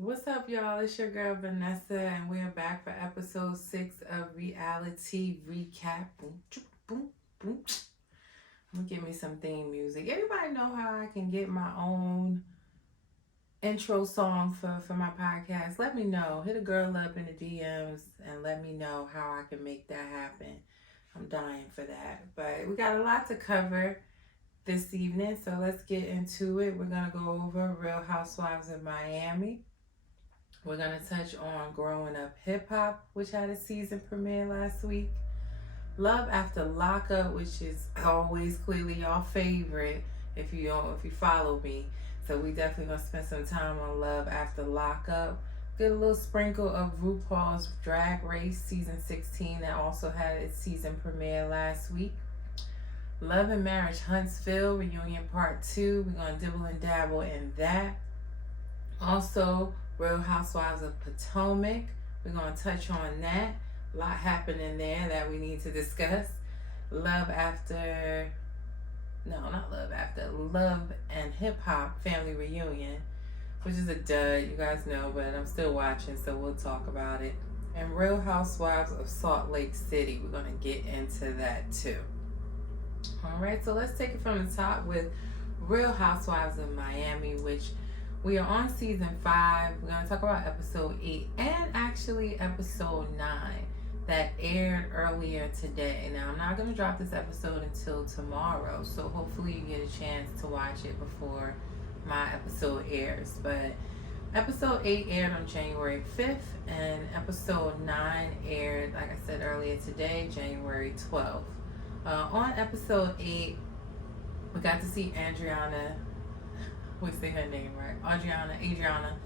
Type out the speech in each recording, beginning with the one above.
What's up, y'all? It's your girl Vanessa, and we're back for episode 6 of Reality Recap. Boom, boom, boom. I'm gonna give me some theme music. Anybody know how I can get my own intro song for my podcast? Let me know. Hit a girl up in the DMs and let me know how I can make that happen. I'm dying for that. But we got a lot to cover this evening, so let's get into it. We're gonna go over Real Housewives of Miami. We're going to touch on Growing Up Hip Hop, which had a season premiere last week. Love After Lockup, which is always clearly your favorite if you follow me. So we definitely going to spend some time on Love After Lockup. Get a little sprinkle of RuPaul's Drag Race season 16 that also had its season premiere last week. Love and Marriage Huntsville reunion part 2. We're going to dibble and dabble in that. Also, Real Housewives of Potomac. We're going to touch on that. A lot happening there that we need to discuss. Love After, no, not Love After, Love and Hip Hop Family Reunion, which is a dud, you guys know, but I'm still watching, so we'll talk about it. And Real Housewives of Salt Lake City. We're going to get into that too. All right, so let's take it from the top with Real Housewives of Miami, which we are on season 5. We're going to talk about episode 8 and actually episode 9 that aired earlier today. Now, I'm not going to drop this episode until tomorrow, so hopefully you get a chance to watch it before my episode airs. But episode 8 aired on January 5th, and episode 9 aired, like I said earlier today, January 12th. On episode 8, we got to see we say her name right, Adriana,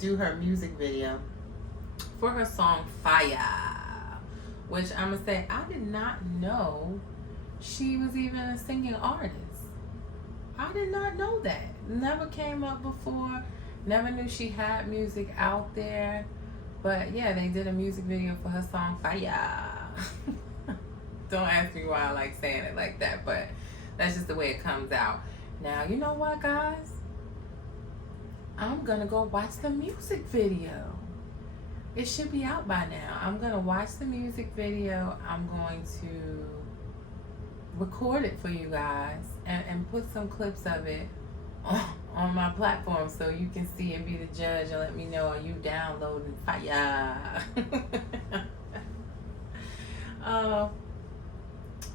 do her music video for her song Fire, which I'm gonna say I did not know she was even a singing artist. I did not know that. Never came up before. Never knew she had music out there. But yeah, they did a music video for her song Fire. Don't ask me why I like saying it like that, but that's just the way it comes out. Now, you know what, guys? I'm going to go watch the music video. It should be out by now. I'm going to watch the music video. I'm going to record it for you guys and put some clips of it on my platform so you can see and be the judge and let me know, are you downloading Fire?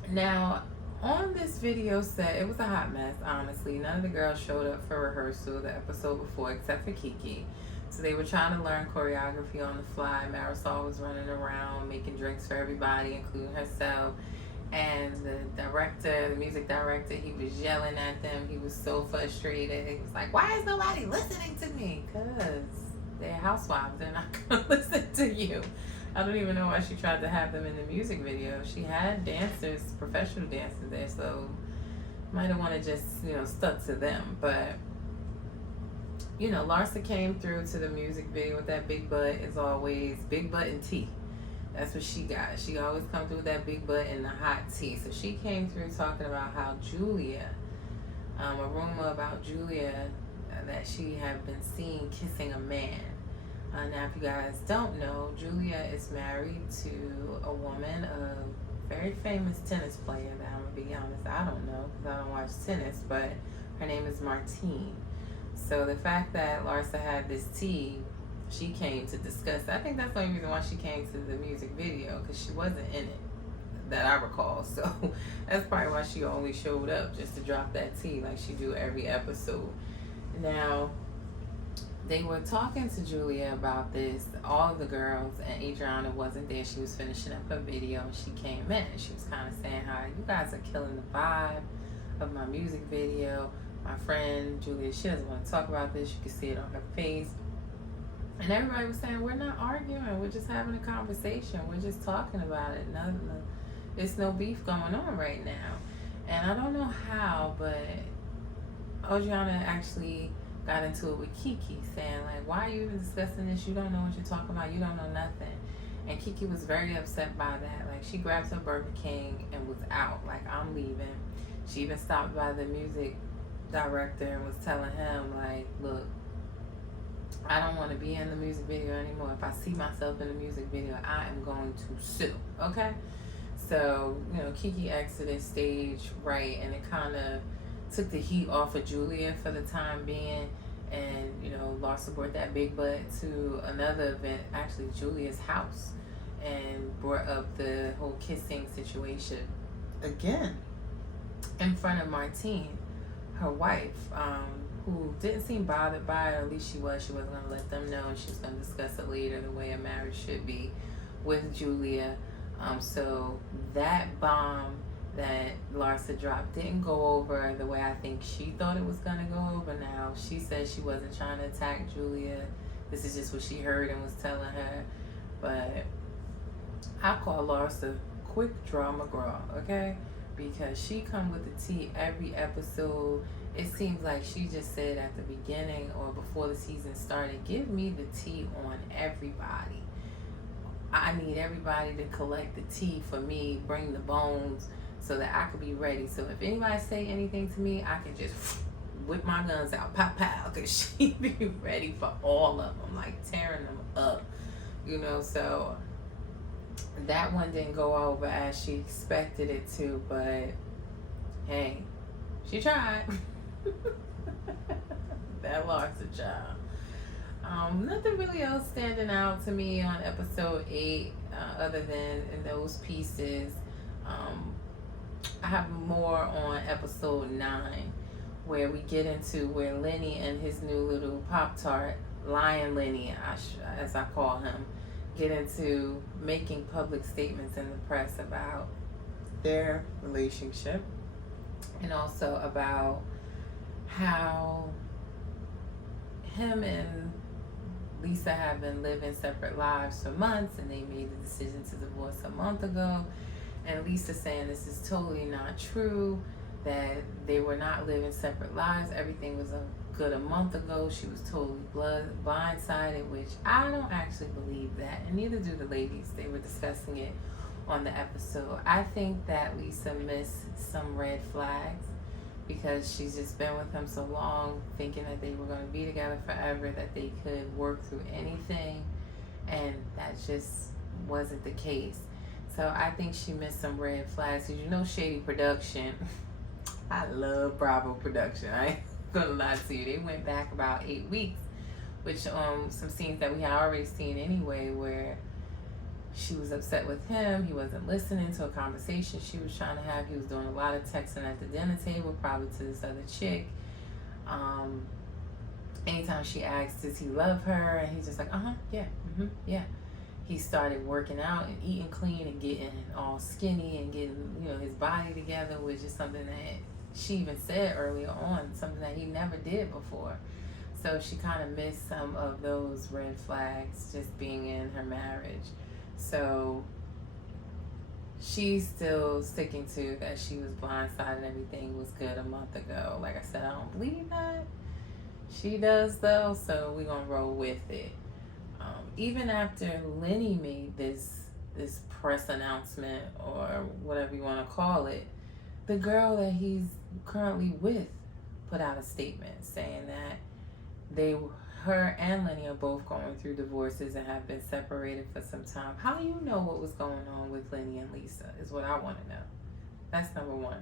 Now, on this video set, it was a hot mess, honestly. None of the girls showed up for rehearsal the episode before except for Kiki. So they were trying to learn choreography on the fly. Marisol was running around making drinks for everybody, including herself. And the music director, he was yelling at them. He was so frustrated. He was like, why is nobody listening to me? Because they're housewives. They're not going to listen to you. I don't even know why she tried to have them in the music video. She had dancers, professional dancers there, so might have wanted just, stuck to them. But, Larsa came through to the music video with that big butt, as always. Big butt and tea. That's what she got. She always comes through with that big butt and the hot tea. So she came through talking about how Julia, a rumor about Julia that she had been seen kissing a man. Now, if you guys don't know, Julia is married to a woman, a very famous tennis player that I'm going to be honest, I don't know because I don't watch tennis, but her name is Martine. So the fact that Larsa had this tea, she came to discuss. I think that's the only reason why she came to the music video, because she wasn't in it, that I recall. So that's probably why she only showed up, just to drop that tea like she do every episode. Now, they were talking to Julia about this, all of the girls, and Adriana wasn't there. She was finishing up her video, and she came in, and she was kind of saying how you guys are killing the vibe of my music video. My friend Julia, she doesn't want to talk about this. You can see it on her face. And everybody was saying, we're not arguing. We're just having a conversation. We're just talking about it. It's no beef going on right now. And I don't know how, but Adriana actually got into it with Kiki, saying like, why are you even discussing this? You don't know what you're talking about. You don't know nothing. And Kiki was very upset by that. Like, she grabbed her Burger King and was out. Like, I'm leaving. She even stopped by the music director and was telling him like, look, I don't want to be in the music video anymore. If I see myself in the music video, I am going to sue. Okay? So, Kiki exited stage right, and it kind of took the heat off of Julia for the time being. And, Larsa brought that big butt to another event, actually Julia's house, and brought up the whole kissing situation again in front of Martine, her wife, who didn't seem bothered by it, or at least she wasn't going to let them know, and she was going to discuss it later the way a marriage should be with Julia. So that bomb that Larsa dropped didn't go over the way I think she thought it was going to go over. Now, she said she wasn't trying to attack Julia. This is just what she heard and was telling her. But I call Larsa quick drama girl, okay? Because she come with the tea every episode. It seems like she just said at the beginning or before the season started, give me the tea on everybody. I need everybody to collect the tea for me, bring the bones so that I could be ready. So if anybody say anything to me, I can just whip my guns out, pow, pow, because she be ready for all of them, like tearing them up, so that one didn't go over as she expected it to, but hey, she tried. That lost a child. Nothing really else standing out to me on episode 8 other than in those pieces. I have more on episode 9 where we get into where Lenny and his new little Pop-Tart, Lion Lenny, as I call him, get into making public statements in the press about their relationship and also about how him and Lisa have been living separate lives for months, and they made the decision to divorce a month ago. And Lisa saying this is totally not true, that they were not living separate lives. Everything was good a month ago. She was totally blindsided, which I don't actually believe that, and neither do the ladies. They were discussing it on the episode. I think that Lisa missed some red flags because she's just been with him so long, thinking that they were going to be together forever, that they could work through anything, and that just wasn't the case. So I think she missed some red flags. Because Shady Production, I love Bravo Production. I ain't gonna lie to you. They went back about 8 weeks, which some scenes that we had already seen anyway, where she was upset with him. He wasn't listening to a conversation she was trying to have. He was doing a lot of texting at the dinner table, probably to this other chick. Anytime she asked, does he love her? And he's just like, yeah, yeah. He started working out and eating clean and getting all skinny and getting, his body together, which is something that she even said earlier on, something that he never did before. So she kind of missed some of those red flags just being in her marriage. So she's still sticking to that she was blindsided and everything was good a month ago. Like I said, I don't believe that. She does though, so we're gonna roll with it. Even after Lenny made this press announcement or whatever you want to call it, the girl that he's currently with put out a statement saying that her and Lenny are both going through divorces and have been separated for some time. How do you know what was going on with Lenny and Lisa is what I want to know. That's number one.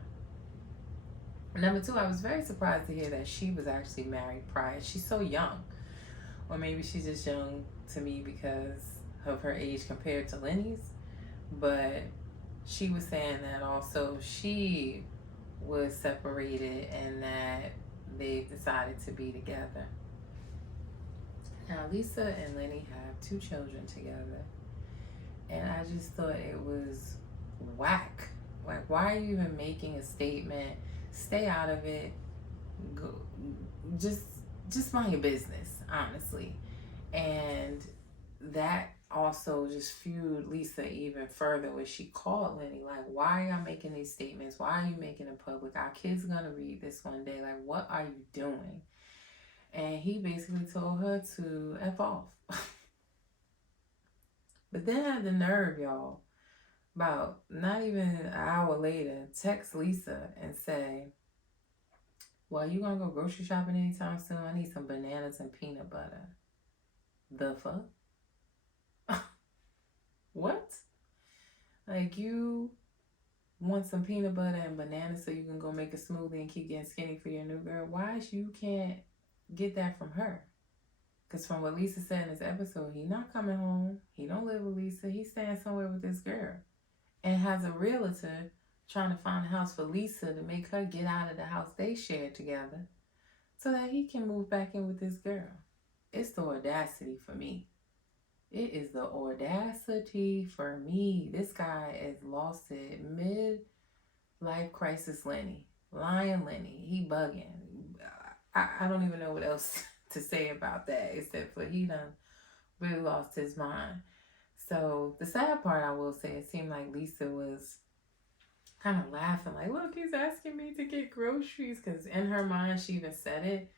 Number two, I was very surprised to hear that she was actually married prior. She's so young. Or maybe she's just young to me because of her age compared to Lenny's. But she was saying that also she was separated and that they decided to be together. Now, Lisa and Lenny have 2 children together. And I just thought it was whack. Like, why are you even making a statement? Stay out of it. Go, just mind your business, honestly. And that also just fueled Lisa even further when she called Lenny, like, why are y'all making these statements? Why are you making it public? Our kids are gonna read this one day. Like, what are you doing? And he basically told her to F off. But then had the nerve, y'all, about not even an hour later, text Lisa and say, well, you gonna go grocery shopping anytime soon? I need some bananas and peanut butter. The fuck? What? Like, you want some peanut butter and bananas so you can go make a smoothie and keep getting skinny for your new girl? Why is you can't get that from her? Because from what Lisa said in this episode, he not coming home. He don't live with Lisa. He's staying somewhere with this girl. And has a realtor trying to find a house for Lisa to make her get out of the house they shared together so that he can move back in with this girl. It's the audacity for me. It is the audacity for me. This guy is lost it. Midlife crisis Lenny. Lion Lenny. He bugging. I don't even know what else to say about that except for he done really lost his mind. So the sad part, I will say, it seemed like Lisa was kind of laughing like, look, he's asking me to get groceries, because in her mind she even said it.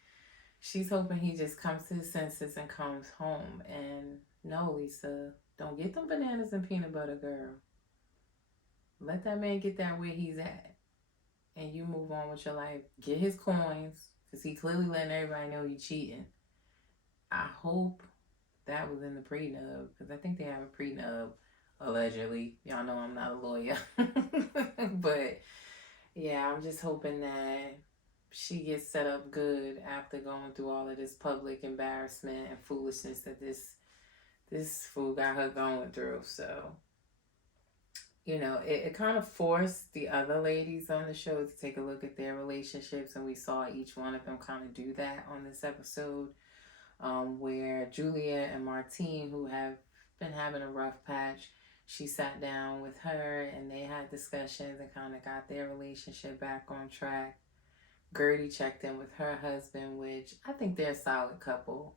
She's hoping he just comes to his senses and comes home. And no, Lisa, don't get them bananas and peanut butter, girl. Let that man get that where he's at, and you move on with your life. Get his coins, because he clearly letting everybody know he cheating. I hope that was in the prenup, because I think they have a prenup, allegedly. Y'all know I'm not a lawyer. But yeah, I'm just hoping that she gets set up good after going through all of this public embarrassment and foolishness that this fool got her going through. So, you know, it kind of forced the other ladies on the show to take a look at their relationships, and we saw each one of them kind of do that on this episode, where Julia and Martine, who have been having a rough patch, she sat down with her and they had discussions and kind of got their relationship back on track. Gertie checked in with her husband, which I think they're a solid couple.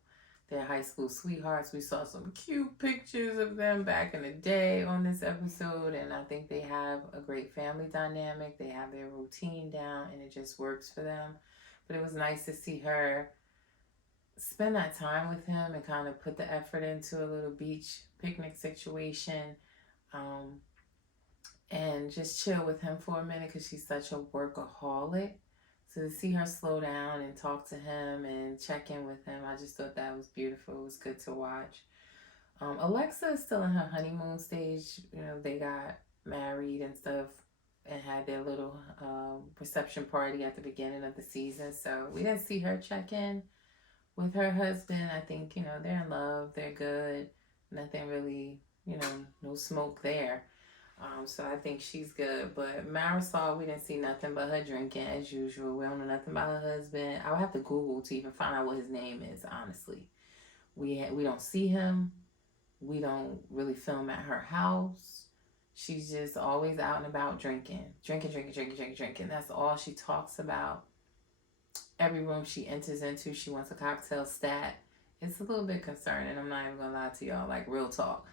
They're high school sweethearts. We saw some cute pictures of them back in the day on this episode, and I think they have a great family dynamic. They have their routine down, and it just works for them. But it was nice to see her spend that time with him and kind of put the effort into a little beach picnic situation, and just chill with him for a minute, because she's such a workaholic. So to see her slow down and talk to him and check in with him, I just thought that was beautiful. It was good to watch. Alexa is still in her honeymoon stage. You know, they got married and stuff and had their little reception party at the beginning of the season. So we didn't see her check in with her husband. I think, you know, they're in love. They're good. Nothing really, you know, no smoke there. So I think she's good. But Marisol, we didn't see nothing but her drinking as usual. We don't know nothing about her husband. I would have to Google to even find out what his name is, honestly. We don't see him. We don't really film at her house. She's just always out and about drinking. Drinking. That's all she talks about. Every room she enters into, she wants a cocktail stat. It's a little bit concerning. I'm not even going to lie to y'all, like real talk.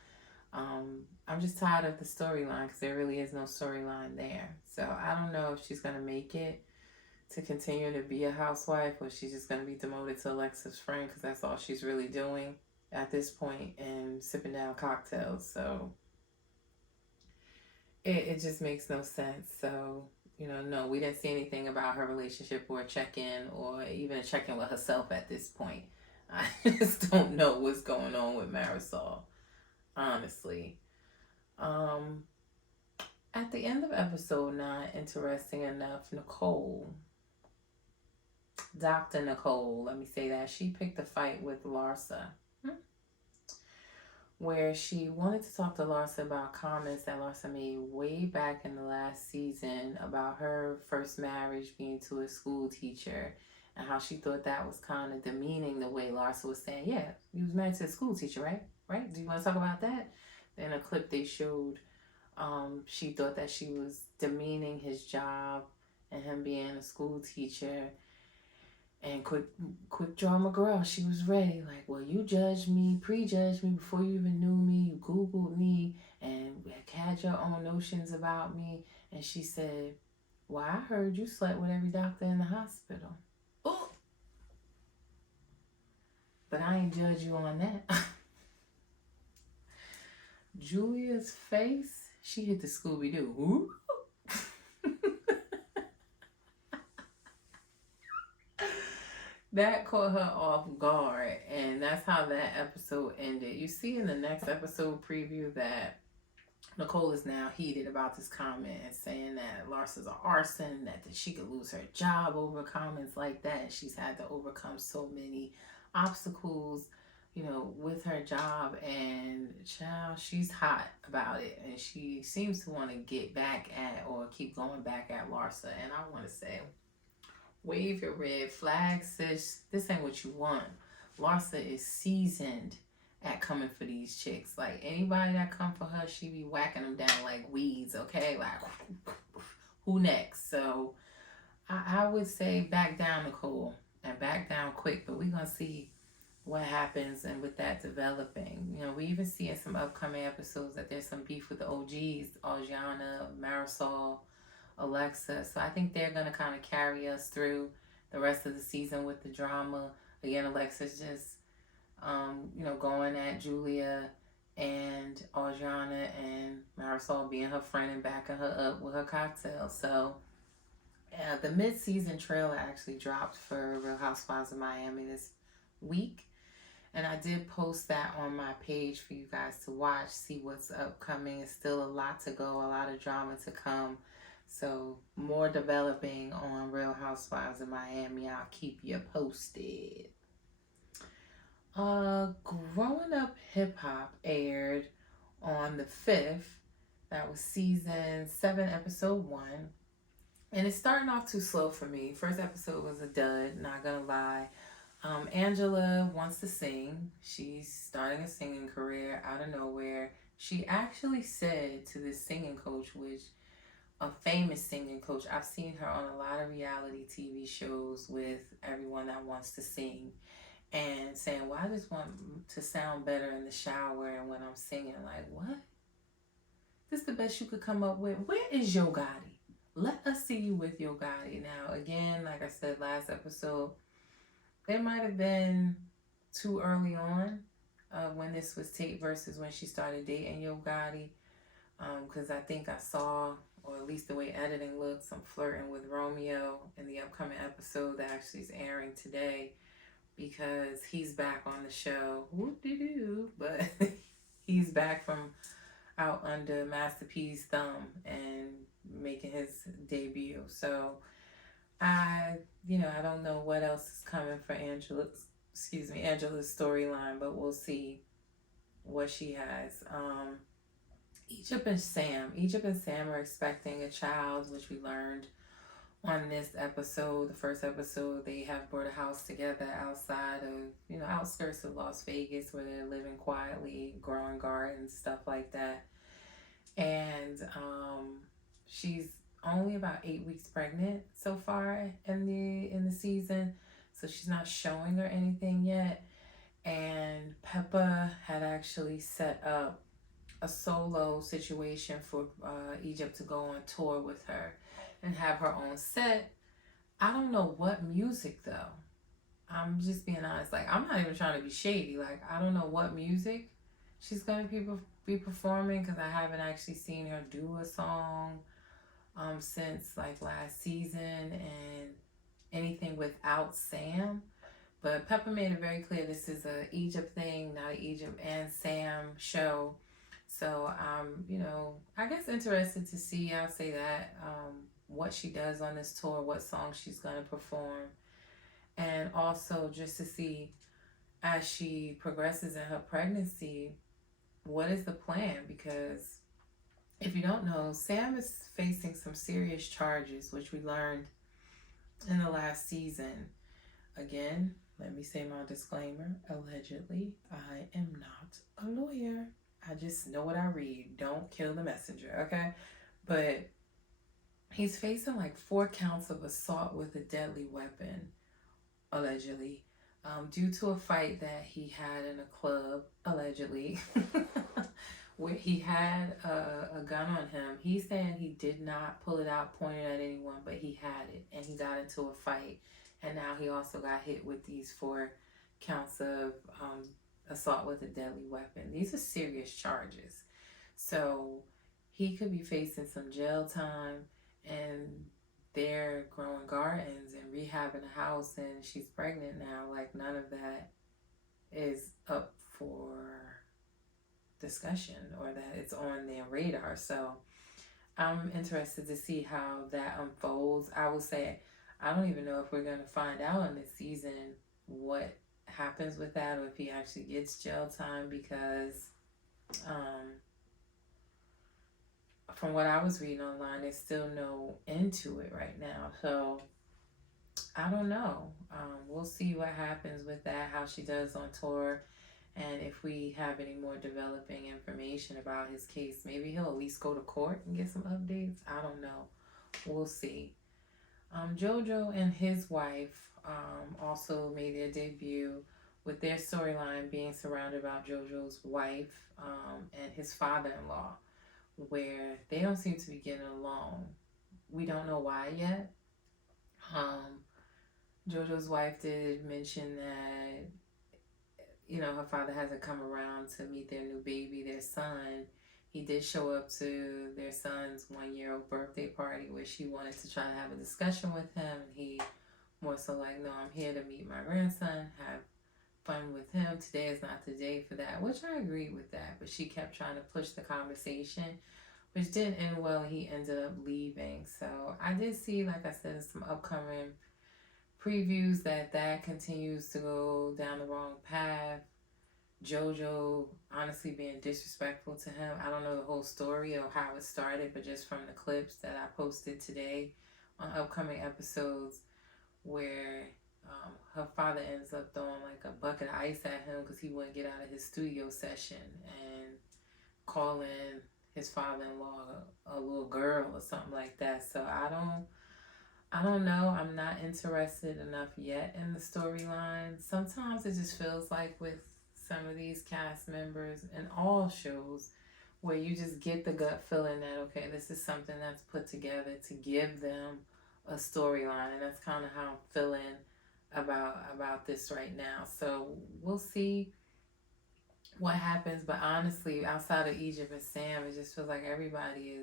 I'm just tired of the storyline, because there really is no storyline there. So I don't know if she's going to make it to continue to be a housewife, or she's just going to be demoted to Alexa's friend, because that's all she's really doing at this point, and sipping down cocktails. So it just makes no sense. So, you know, no, we didn't see anything about her relationship or a check-in, or even a check-in with herself at this point. I just don't know what's going on with Marisol, honestly. At the end of episode 9, interesting enough, Nicole, Dr. Nicole, let me say that, she picked a fight with Larsa, where she wanted to talk to Larsa about comments that Larsa made way back in the last season about her first marriage being to a school teacher, and how she thought that was kind of demeaning, the way Larsa was saying, yeah, you was married to a school teacher, right? Right? Do you want to talk about that? In a clip they showed, she thought that she was demeaning his job and him being a school teacher. And quick draw McGraw, she was ready. Like, well, you judged me, prejudged me before you even knew me. You Googled me and had your own notions about me. And she said, well, I heard you slept with every doctor in the hospital. Ooh. But I ain't judge you on that. Julia's face, she hit the Scooby-Doo. Ooh. That caught her off guard, and that's how that episode ended. You see in the next episode preview that Nicole is now heated about this comment and saying that Larsa's an arson, that she could lose her job over comments like that. She's had to overcome so many obstacles, with her job, and child, she's hot about it, and she seems to want to get back at or keep going back at Larsa. And I want to say, wave your red flag, sis. This ain't what you want. Larsa is seasoned at coming for these chicks. Like anybody that come for her, she be whacking them down like weeds. Okay, like who next? So I would say back down, Nicole, and back down quick. But we gonna see what happens and with that developing. We even see in some upcoming episodes that there's some beef with the OGs, Aljana, Marisol, Alexa. So I think they're going to kind of carry us through the rest of the season with the drama. Again, Alexa's just, going at Julia and Aljana, and Marisol being her friend and backing her up with her cocktail. So the mid-season trailer actually dropped for Real Housewives of Miami this week. And I did post that on my page for you guys to watch, see what's upcoming. It's still a lot to go, a lot of drama to come. So more developing on Real Housewives of Miami. I'll keep you posted. Growing Up Hip Hop aired on the 5th. That was season 7, episode 1. And it's starting off too slow for me. First episode was a dud, not gonna lie. Angela wants to sing. She's starting a singing career out of nowhere. She actually said to this singing coach, which a famous singing coach, I've seen her on a lot of reality TV shows with everyone that wants to sing, and saying, well, I just want to sound better in the shower and when I'm singing. Like, what? This is the best you could come up with? Where is Yo Gotti? Let us see you with Yo Gotti. Now, again, like I said last episode, it might have been too early on when this was taped versus when she started dating Yo Gotti. Because I think I saw, or at least the way editing looks, some flirting with Romeo in the upcoming episode that actually is airing today, because he's back on the show. Whoop-de-doo. But he's back from out under Master P's thumb and making his debut. So I don't know what else is coming for Angela's storyline, but we'll see what she has. Egypt and Sam are expecting a child, which we learned on this episode. The first episode, they have bought a house together outside of, outskirts of Las Vegas, where they're living quietly, growing gardens, stuff like that. And she's only about 8 weeks pregnant so far in the season, so she's not showing her anything yet. And Peppa had actually set up a solo situation for Egypt to go on tour with her and have her own set. I don't know what music though. I'm just being honest. Like, I'm not even trying to be shady. Like, I don't know what music she's gonna be performing, because I haven't actually seen her do a song since like last season, and anything without Sam. But Peppa made it very clear this is a Egypt thing, not an Egypt and Sam show. So I'm, I guess interested to see, I'll say that, what she does on this tour, what songs she's going to perform. And also just to see, as she progresses in her pregnancy, what is the plan? Because if you don't know, Sam is facing some serious charges, which we learned in the last season. Again, let me say my disclaimer. Allegedly, I am not a lawyer. I just know what I read. Don't kill the messenger, okay? But he's facing like 4 counts of assault with a deadly weapon, allegedly, due to a fight that he had in a club, allegedly, where he had a gun on him. He's saying he did not pull it out, point it at anyone, but he had it, and he got into a fight. And now he also got hit with these 4 counts of assault with a deadly weapon. These are serious charges. So he could be facing some jail time. And they're growing gardens and rehabbing a house and she's pregnant now. Like, none of that is up for discussion or that it's on their radar. So I'm interested to see how that unfolds. I will say, I don't even know if we're going to find out in this season what happens with that or if he actually gets jail time, because um, from what I was reading online, there's still no end to it right now. So I don't know. We'll see what happens with that, how she does on tour, and if we have any more developing information about his case. Maybe he'll at least go to court and get some updates. I don't know. We'll see. JoJo and his wife also made their debut with their storyline being surrounded about JoJo's wife and his father-in-law, where they don't seem to be getting along. We don't know why yet. JoJo's wife did mention that, her father hasn't come around to meet their new baby, their son. He did show up to their son's 1-year-old birthday party where she wanted to try to have a discussion with him. And he more so like, no, I'm here to meet my grandson, have fun with him. Today is not the day for that, which I agree with that. But she kept trying to push the conversation, which didn't end well. He ended up leaving. So I did see, like I said, some upcoming previews that continues to go down the wrong path. JoJo honestly being disrespectful to him. I don't know the whole story or how it started, but just from the clips that I posted today on upcoming episodes, where her father ends up throwing like a bucket of ice at him because he wouldn't get out of his studio session, and calling his father-in-law a little girl or something like that. So I don't know. I'm not interested enough yet in the storyline. Sometimes it just feels like with some of these cast members in all shows where you just get the gut feeling that, okay, this is something that's put together to give them a storyline. And that's kind of how I'm feeling about this right now. So we'll see what happens. But honestly, outside of Egypt and Sam, it just feels like everybody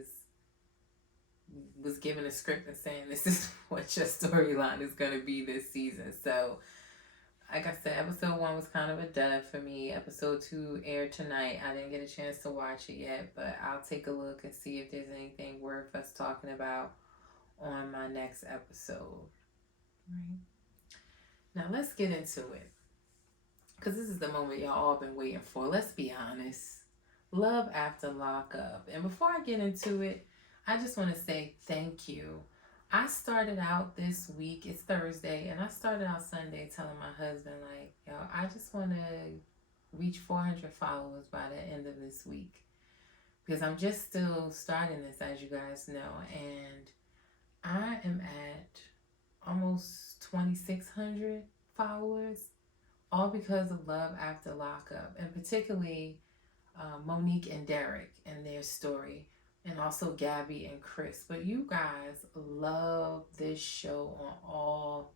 was given a script and saying this is what your storyline is going to be this season. So like I said, episode 1 was kind of a dud for me. Episode 2 aired tonight. I didn't get a chance to watch it yet, but I'll take a look and see if there's anything worth us talking about on my next episode. Right. Now let's get into it, because this is the moment y'all all been waiting for. Let's be honest. Love After Lockup. And before I get into it, I just want to say thank you. I started out this week, it's Thursday, and I started out Sunday telling my husband, like, yo, I just want to reach 400 followers by the end of this week. Because I'm just still starting this, as you guys know. And I am at almost 2,600 followers, all because of Love After Lockup. And particularly Monique and Derek and their story. And also Gabby and Chris. But you guys love this show on all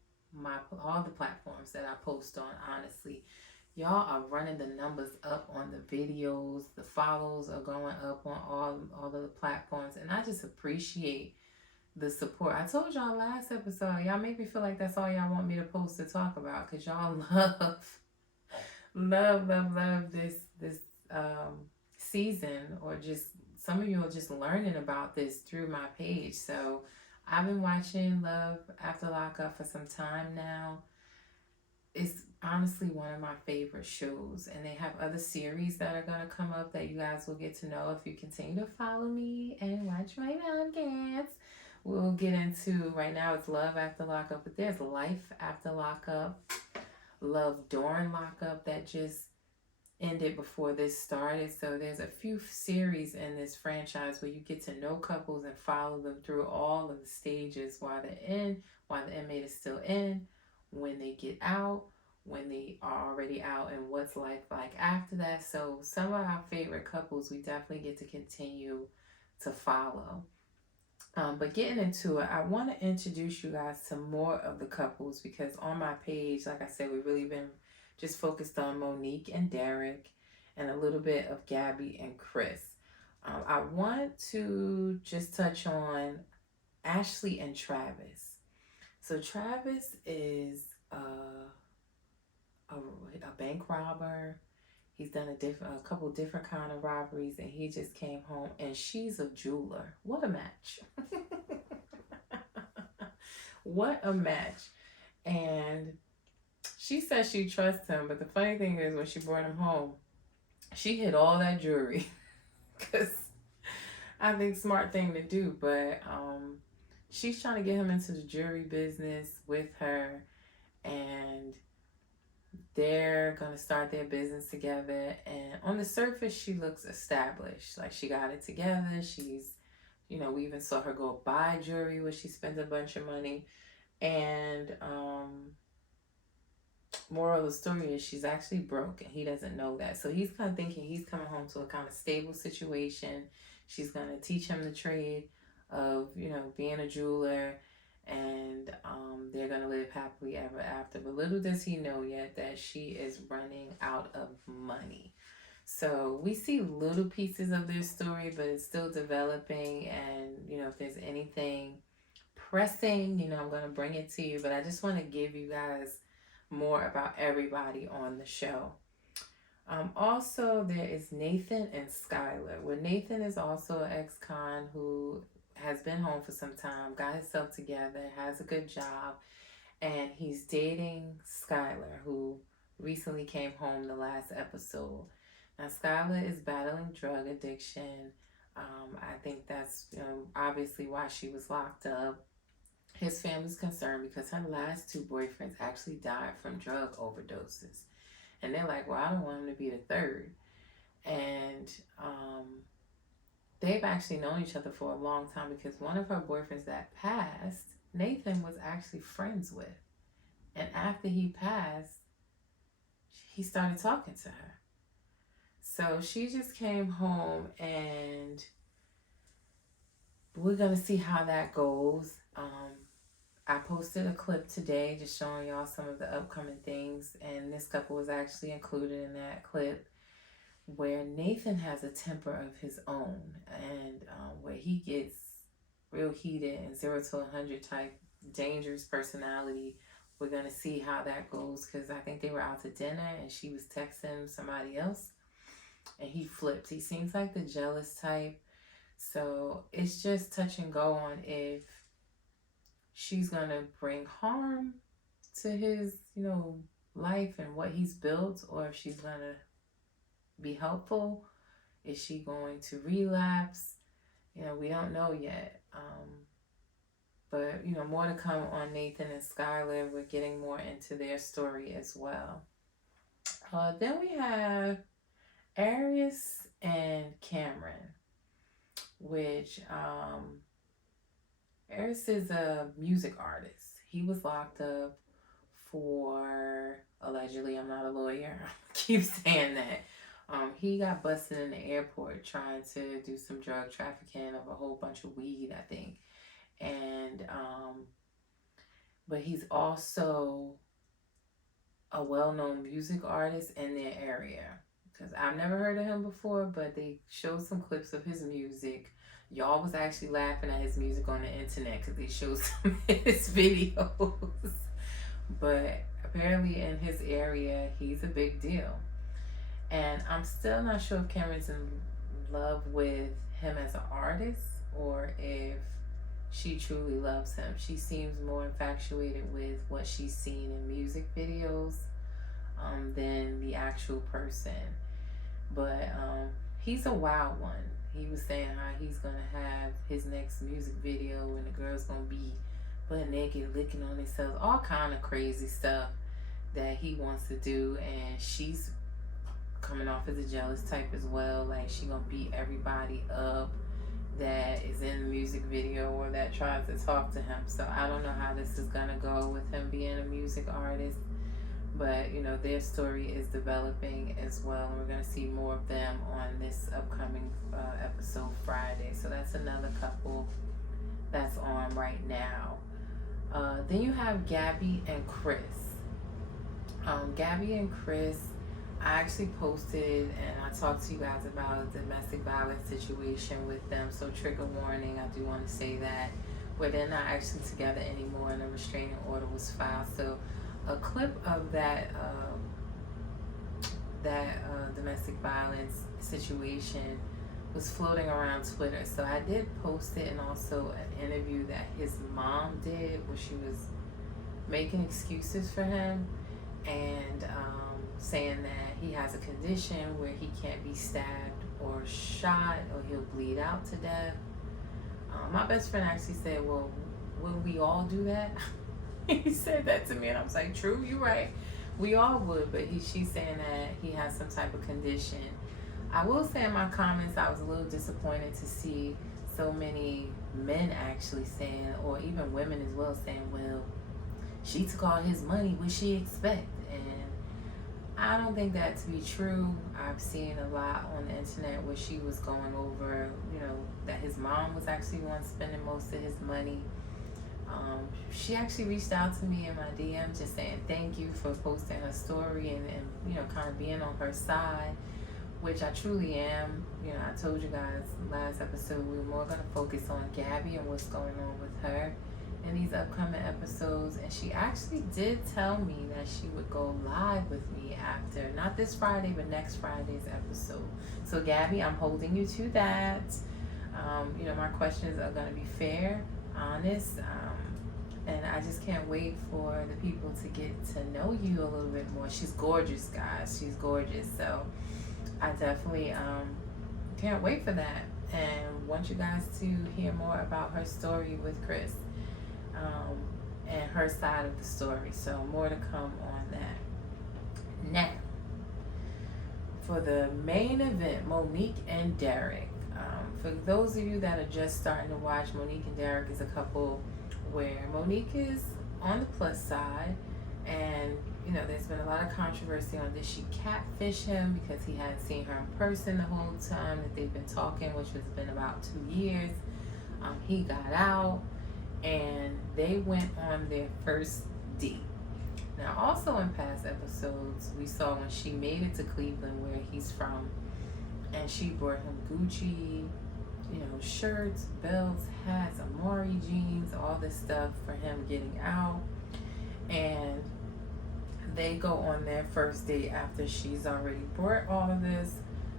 the platforms that I post on, honestly. Y'all are running the numbers up on the videos. The follows are going up on all of the platforms. And I just appreciate the support. I told y'all last episode, y'all make me feel like that's all y'all want me to post to talk about. Because y'all love this season, or just some of you are just learning about this through my page. So I've been watching Love After Lockup for some time now. It's honestly one of my favorite shows. And they have other series that are going to come up that you guys will get to know if you continue to follow me and watch my podcasts. We'll get into, right now it's Love After Lockup, but there's Life After Lockup, Love During Lockup that just ended before this started. So there's a few series in this franchise where you get to know couples and follow them through all of the stages while they're in, while the inmate is still in, when they get out, when they are already out, and what's life like after that. So some of our favorite couples we definitely get to continue to follow. But getting into it, I want to introduce you guys to more of the couples, because on my page, like I said, we've really been just focused on Monique and Derek and a little bit of Gabby and Chris. I want to just touch on Ashley and Travis. So Travis is a bank robber. He's done a couple different kind of robberies, and he just came home. And she's a jeweler. What a match! What a match! And she says she trusts him, but the funny thing is, when she brought him home, she hid all that jewelry because I think smart thing to do. But she's trying to get him into the jewelry business with her, and they're gonna start their business together. And on the surface, she looks established, like she got it together. She's, we even saw her go buy jewelry where she spends a bunch of money. And moral of the story is she's actually broke, and he doesn't know that. So he's kind of thinking he's coming home to a kind of stable situation. She's gonna teach him the trade of, being a jeweler, and they're gonna live happily ever after. But little does he know yet that she is running out of money. So we see little pieces of their story, but it's still developing. And if there's anything pressing, I'm gonna bring it to you. But I just want to give you guys more about everybody on the show. Also, there is Nathan and Skylar, where Nathan is also an ex-con who has been home for some time, got himself together, has a good job, and he's dating Skylar, who recently came home the last episode. Now, Skylar is battling drug addiction. I think that's, obviously why she was locked up. His family's concerned because her last two boyfriends actually died from drug overdoses. And they're like, well, I don't want him to be the third. And they've actually known each other for a long time, because one of her boyfriends that passed, Nathan was actually friends with. And after he passed, he started talking to her. So she just came home, and we're going to see how that goes. I posted a clip today just showing y'all some of the upcoming things, and this couple was actually included in that clip, where Nathan has a temper of his own, and where he gets real heated and 0 to 100 type dangerous personality. We're going to see how that goes, because I think they were out to dinner and she was texting somebody else, and he flipped. He seems like the jealous type. So it's just touch and go on if she's going to bring harm to his, life and what he's built, or if she's going to be helpful. Is she going to relapse? We don't know yet. But, more to come on Nathan and Skylar. We're getting more into their story as well. Then we have Arius and Cameron, which Arius is a music artist. He was locked up for, allegedly, I'm not a lawyer, I keep saying that. He got busted in the airport trying to do some drug trafficking of a whole bunch of weed, I think. And, but he's also a well-known music artist in their area. Because I've never heard of him before, but they showed some clips of his music. Y'all was actually laughing at his music on the internet because they showed some of his videos. But apparently in his area, he's a big deal. And I'm still not sure if Cameron's in love with him as an artist, or if she truly loves him. She seems more infatuated with what she's seen in music videos than the actual person. But he's a wild one. He was saying how he's going to have his next music video and the girl's going to be butt naked, licking on themselves, all kind of crazy stuff that he wants to do. And she's coming off as a jealous type as well. Like, she going to beat everybody up that is in the music video or that tries to talk to him. So I don't know how this is going to go with him being a music artist. But, their story is developing as well. And we're going to see more of them on this upcoming episode Friday. So that's another couple that's on right now. Then you have Gabby and Chris. Gabby and Chris, I actually posted and I talked to you guys about a domestic violence situation with them. So trigger warning, I do want to say that where they're not actually together anymore and a restraining order was filed. So a clip of that domestic violence situation was floating around Twitter. So I did post it, and also an interview that his mom did where she was making excuses for him and saying that he has a condition where he can't be stabbed or shot or he'll bleed out to death. My best friend actually said, well, wouldn't we all do that? He said that to me, and I was like, true, you're right. We all would, but she's saying that he has some type of condition. I will say in my comments, I was a little disappointed to see so many men actually saying, or even women as well, saying, well, she took all his money, what she expect? And I don't think that to be true. I've seen a lot on the internet where she was going over, that his mom was actually the one spending most of his money. She actually reached out to me in my DM just saying thank you for posting her story and kind of being on her side, which I truly am. I told you guys last episode we were more going to focus on Gabby and what's going on with her in these upcoming episodes. And she actually did tell me that she would go live with me after, not this Friday, but next Friday's episode. So Gabby, I'm holding you to that. My questions are going to be fair, honest, and I just can't wait for the people to get to know you a little bit more. She's gorgeous, guys. She's gorgeous. So I definitely can't wait for that, and want you guys to hear more about her story with Chris and her side of the story. So more to come on that. Now, for the main event, Monique and Derek. For those of you that are just starting to watch, Monique and Derek is a couple where Monique is on the plus side, and there's been a lot of controversy on did she catfish him because he hadn't seen her in person the whole time that they've been talking, which has been about 2 years. He got out and they went on their first date. Now, also in past episodes, we saw when she made it to Cleveland, where he's from, and she brought him Gucci, shirts, belts, hats, Amari jeans, all this stuff for him getting out. And they go on their first date after she's already brought all of this,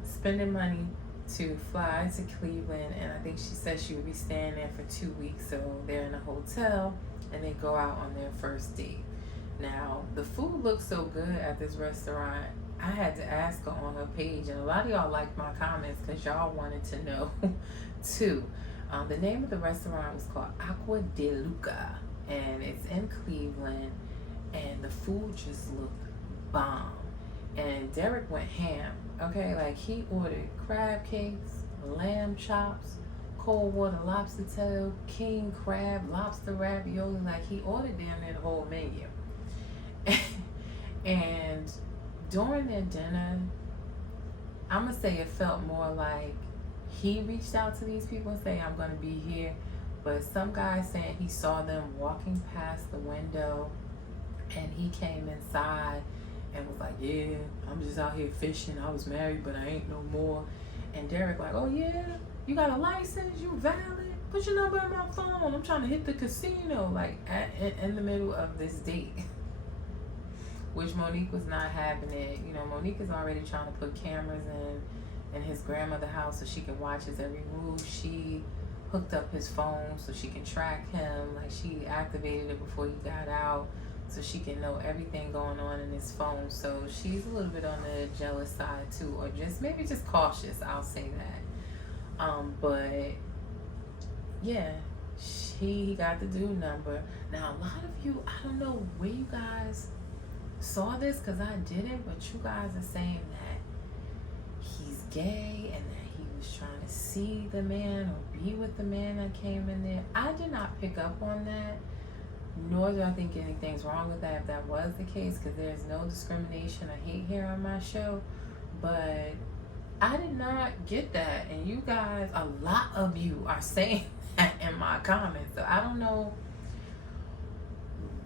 spending money to fly to Cleveland. And I think she said she would be staying there for 2 weeks. So they're in a hotel and they go out on their first date. Now, the food looks so good at this restaurant. I had to ask her on her page, and a lot of y'all liked my comments because y'all wanted to know too. The name of the restaurant was called Aqua de Luca, and it's in Cleveland, and the food just looked bomb. And Derek went ham, okay? Like, he ordered crab cakes, lamb chops, cold water lobster tail, king crab, lobster ravioli. Like, he ordered damn near the whole menu. And during their dinner, I'm gonna say it felt more like he reached out to these people and saying, I'm gonna be here. But some guy saying he saw them walking past the window and he came inside and was like, yeah, I'm just out here fishing. I was married, but I ain't no more. And Derek like, oh yeah, you got a license? You valid? Put your number in my phone. I'm trying to hit the casino. Like, in the middle of this date. Which Monique was not having it. Monique is already trying to put cameras in his grandmother's house so she can watch his every move. She hooked up his phone so she can track him. Like, she activated it before he got out so she can know everything going on in his phone. So she's a little bit on the jealous side too, or maybe just cautious, I'll say that. But yeah, he got the dude number. Now, a lot of you, I don't know where you guys saw this, because I didn't, but you guys are saying that he's gay and that he was trying to see the man or be with the man that came in there. I did not pick up on that, nor do I think anything's wrong with that if that was the case, because there's no discrimination or hate here on my show. But I did not get that, and you guys, a lot of you are saying that in my comments. So I don't know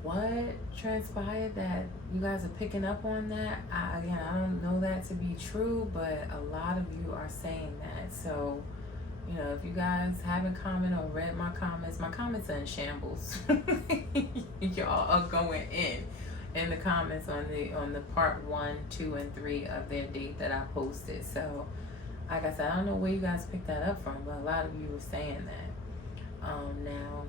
what transpired that you guys are picking up on that. I don't know that to be true, but a lot of you are saying that. So You know, if you guys haven't commented or read my comments are in shambles. Y'all are going in the comments on the part 1, 2, and 3 of their date that I posted. So, like I said, I don't know where you guys picked that up from, but a lot of you were saying that. Now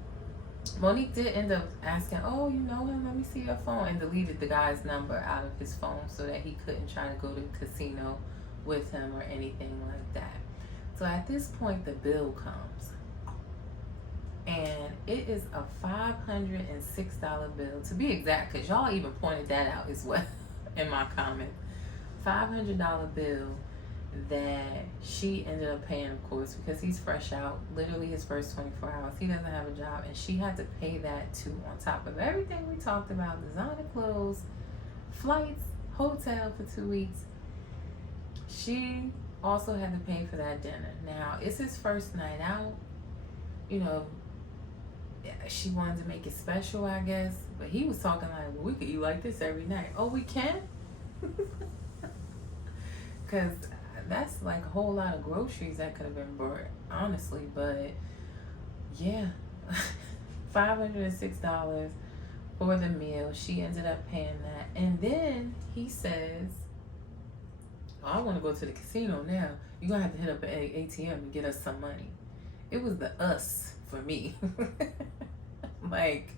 Monique did end up asking, "Oh, you know him? Let me see your phone," and deleted the guy's number out of his phone so that he couldn't try to go to the casino with him or anything like that. So at this point, the bill comes, and it is a $506 bill to be exact, because y'all even pointed that out as well in my comment. $500 bill that she ended up paying, of course, because he's fresh out, literally his first 24 hours. He doesn't have a job, and she had to pay that too, on top of everything we talked about: designer clothes, flights, hotel for 2 weeks. She also had to pay for that dinner. Now, it's his first night out. You know, she wanted to make it special, I guess, but he was talking like, "Well, we could eat like this every night." Oh, we can? Because that's like a whole lot of groceries that could have been bought, honestly. But yeah, $506 for the meal. She ended up paying that. And then he says, "Oh, I want to go to the casino now. You're going to have to hit up an ATM and get us some money." It was the us for me. Like,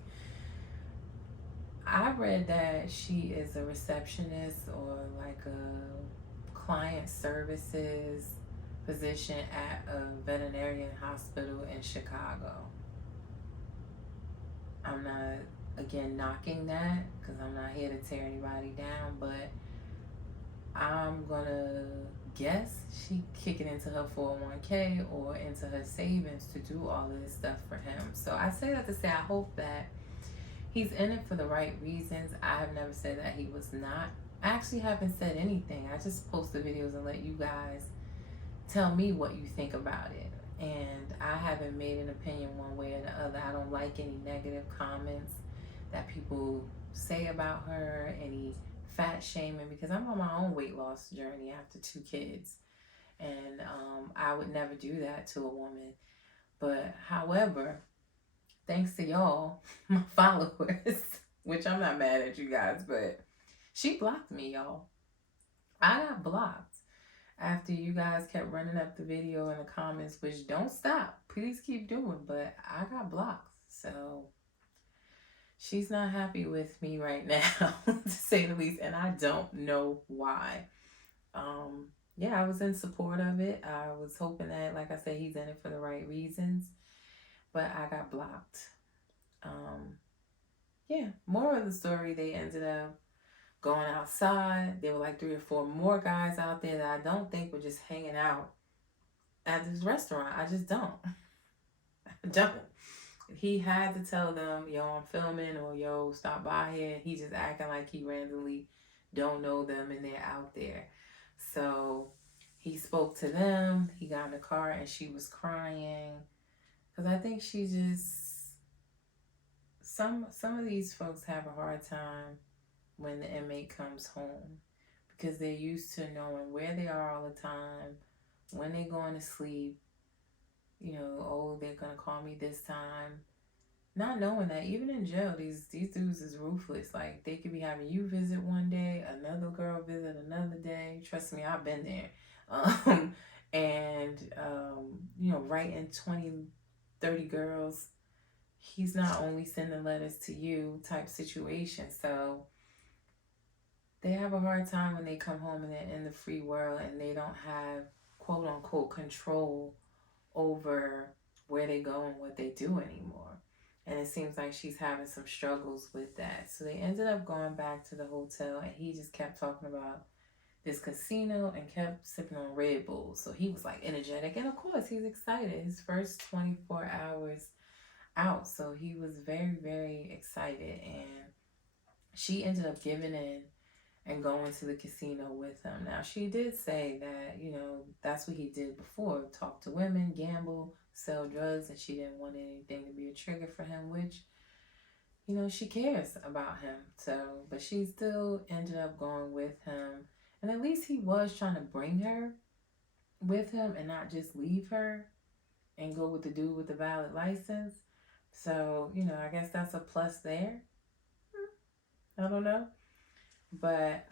I read that she is a receptionist or like a client services position at a veterinarian hospital in Chicago. I'm not, again, knocking that, because I'm not here to tear anybody down, but I'm gonna guess she kicking into her 401k or into her savings to do all of this stuff for him. So I say that to say, I hope that he's in it for the right reasons. I have never said that he was not. I actually haven't said anything. I just post the videos and let you guys tell me what you think about it. And I haven't made an opinion one way or the other. I don't like any negative comments that people say about her, any fat shaming, because I'm on my own weight loss journey after 2 kids. And I would never do that to a woman. But however, thanks to y'all, my followers, which I'm not mad at you guys, but she blocked me, y'all. I got blocked after you guys kept running up the video in the comments, which don't stop. Please keep doing, but I got blocked. So she's not happy with me right now, to say the least, and I don't know why. Yeah, I was in support of it. I was hoping that, like I said, he's in it for the right reasons, but I got blocked. Yeah, more of the story, they ended up going outside. There were like 3 or 4 more guys out there that I don't think were just hanging out at this restaurant. I just don't. I don't. He had to tell them, "Yo, I'm filming," or "Yo, stop by here." He just acting like he randomly don't know them and they're out there. So he spoke to them. He got in the car and she was crying, because I think she just, some of these folks have a hard time when the inmate comes home, because they're used to knowing where they are all the time, when they're going to sleep. You know, "Oh, they're gonna call me this time." Not knowing that even in jail, these dudes is ruthless. Like, they could be having you visit one day, another girl visit another day. Trust me, I've been there. You know, writing 20, 30 girls. He's not only sending letters to you type situation. So they have a hard time when they come home and they're in the free world and they don't have quote unquote control over where they go and what they do anymore. And it seems like she's having some struggles with that. So they ended up going back to the hotel, and he just kept talking about this casino and kept sipping on Red Bull. So he was like energetic. And of course, he's excited. His first 24 hours out. So he was very, very excited. And she ended up giving in and going to the casino with him. Now, she did say that, you know, that's what he did before: talk to women, gamble, sell drugs, and she didn't want anything to be a trigger for him, which, you know, she cares about him. So, but she still ended up going with him. And at least he was trying to bring her with him and not just leave her. and go with the dude with the valid license. So, I guess that's a plus there. I don't know. But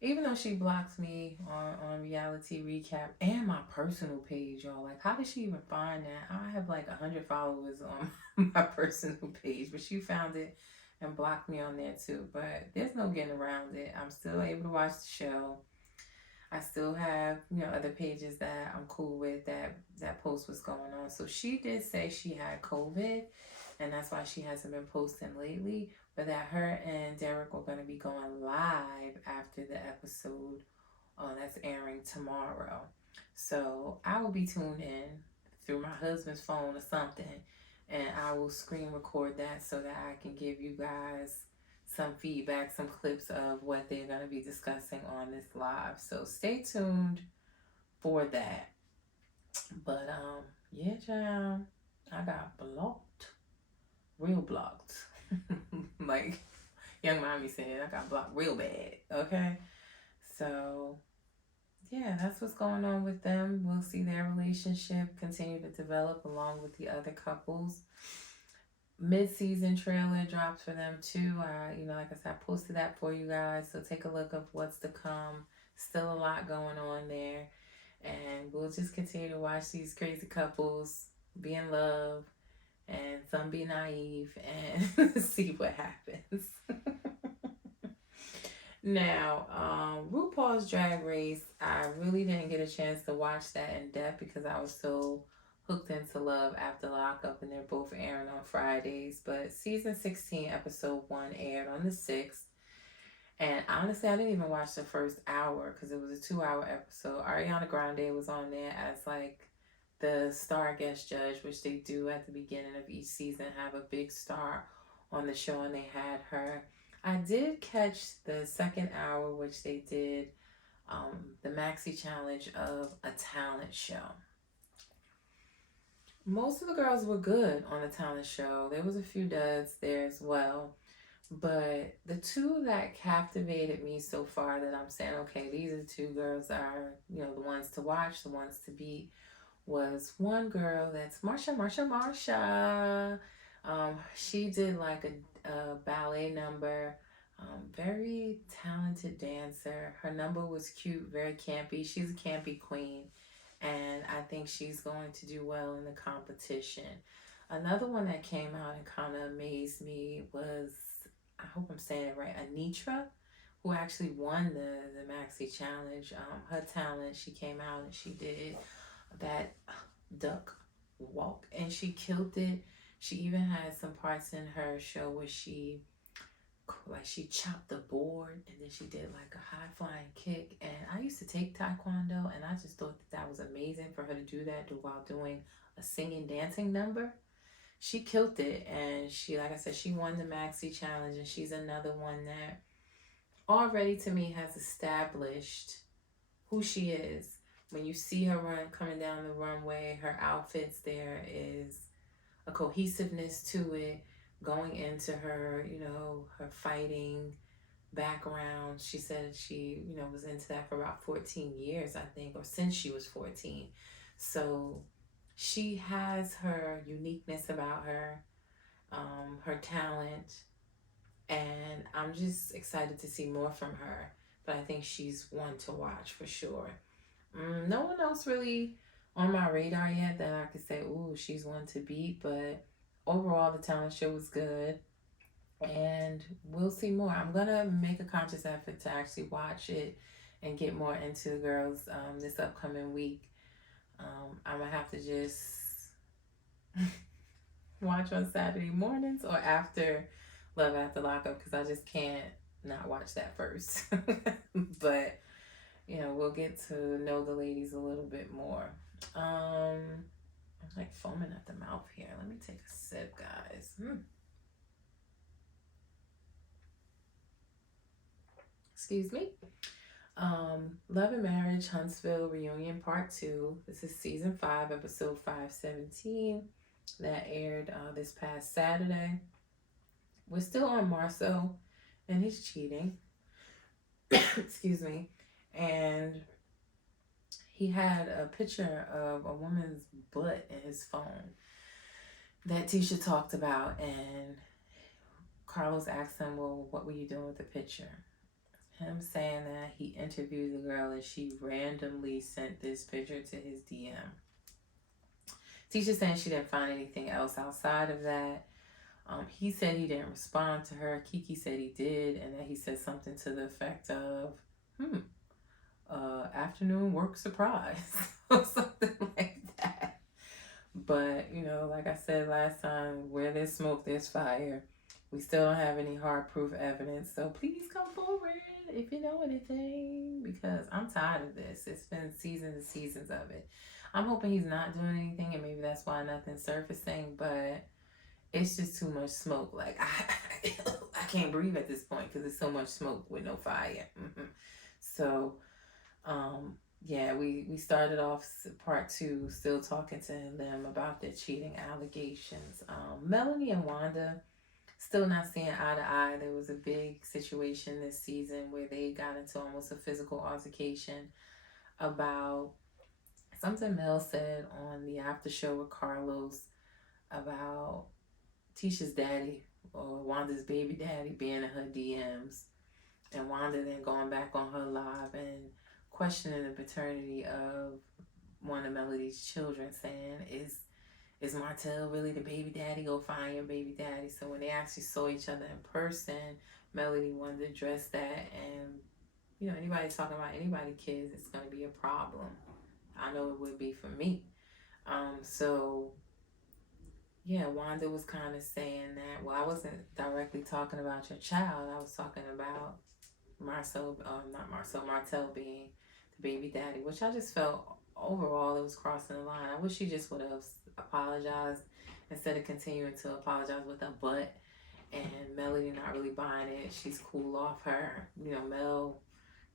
even though she blocks me on Reality Recap and my personal page, y'all, like, how did she even find that? I have like 100 followers on my personal page, but she found it and blocked me on there too. But there's no getting around it. I'm still able to watch the show. I still have, other pages that I'm cool with that post what's going on. So she did say she had COVID, and that's why she hasn't been posting lately. But that her and Derek are going to be going live after the episode that's airing tomorrow. So I will be tuned in through my husband's phone or something, and I will screen record that so that I can give you guys some feedback, some clips of what they're going to be discussing on this live. So stay tuned for that. But yeah, child, I got blocked, real blocked. Like Young Mommy said, I got blocked real bad. Okay, so yeah, that's what's going on with them. We'll see their relationship continue to develop along with the other couples. Mid-season trailer drops for them too. Like I said, I posted that for you guys. So take a look of what's to come. Still a lot going on there. And we'll just continue to watch these crazy couples be in love and some be naive and see what happens. Now, RuPaul's Drag Race, I really didn't get a chance to watch that in depth because I was so hooked into Love After Lockup, and they're both airing on Fridays. But season 16, episode 1 aired on the 6th. And honestly, I didn't even watch the first hour because it was a 2-hour episode. Ariana Grande was on there as like the star guest judge, which they do at the beginning of each season, have a big star on the show, and they had her. I did catch the second hour, which they did the maxi challenge of a talent show. Most of the girls were good on the talent show. There was a few duds there as well. But the two that captivated me so far that I'm saying, okay, these are the two girls that are, the ones to watch, the ones to beat, was one girl that's Marsha. She did like a ballet number. Very talented dancer. Her number was cute, very campy. She's a campy queen, and I think she's going to do well in the competition. Another one that came out and kind of amazed me was, I hope I'm saying it right, Anitra, who actually won the Maxi Challenge. Her talent, she came out and she did that duck walk and she killed it. She even had some parts in her show where she chopped the board and then she did like a high flying kick. And I used to take taekwondo, and I just thought that was amazing for her to do that while doing a singing dancing number. She killed it, and she, like I said, she won the Maxi Challenge, and she's another one that already to me has established who she is. When you see her coming down the runway, her outfits, there is a cohesiveness to it. Going into her, her fighting background, she said she, was into that for about 14 years, I think, or since she was 14. So she has her uniqueness about her, her talent, and I'm just excited to see more from her. But I think she's one to watch for sure. No one else really on my radar yet that I could say, ooh, she's one to beat. But overall, the talent show was good, and we'll see more. I'm gonna make a conscious effort to actually watch it and get more into the girls this upcoming week. I'm gonna have to just watch on Saturday mornings or after Love After Lockup, because I just can't not watch that first. But we'll get to know the ladies a little bit more. I'm like foaming at the mouth here. Let me take a sip, guys. Excuse me. Love and Marriage Huntsville Reunion Part 2. This is Season 5, Episode 517. That aired this past Saturday. We're still on Marcel and he's cheating. Excuse me. And he had a picture of a woman's butt in his phone that Tisha talked about, and Carlos asked him, well, what were you doing with the picture? Him saying that he interviewed the girl and she randomly sent this picture to his DM. Tisha saying she didn't find anything else outside of that. He said he didn't respond to her. Kiki said he did, and that he said something to the effect of, afternoon work surprise, or something like that. But, like I said last time, where there's smoke, there's fire. We still don't have any hard proof evidence, so please come forward if you know anything, because I'm tired of this. It's been seasons and seasons of it. I'm hoping he's not doing anything, and maybe that's why nothing's surfacing, but it's just too much smoke. Like, I can't breathe at this point because there's so much smoke with no fire. So, yeah, we started off part 2 still talking to them about their cheating allegations. Melanie and Wanda still not seeing eye to eye. There was a big situation this season where they got into almost a physical altercation about something Mel said on the after show with Carlos about Tisha's daddy or Wanda's baby daddy being in her DMs, and Wanda then going back on her live and questioning the paternity of one of Melody's children, saying, is Martell really the baby daddy? Go find your baby daddy. So when they actually saw each other in person, Melody wanted to address that, and anybody talking about anybody kids, it's going to be a problem. I know it would be for me. So yeah, Wanda was kind of saying that, well, I wasn't directly talking about your child. I was talking about Martell being the baby daddy, which I just felt overall it was crossing the line. I wish she just would have apologized instead of continuing to apologize with her butt, and Melody not really buying it. She's cool off her. Mel,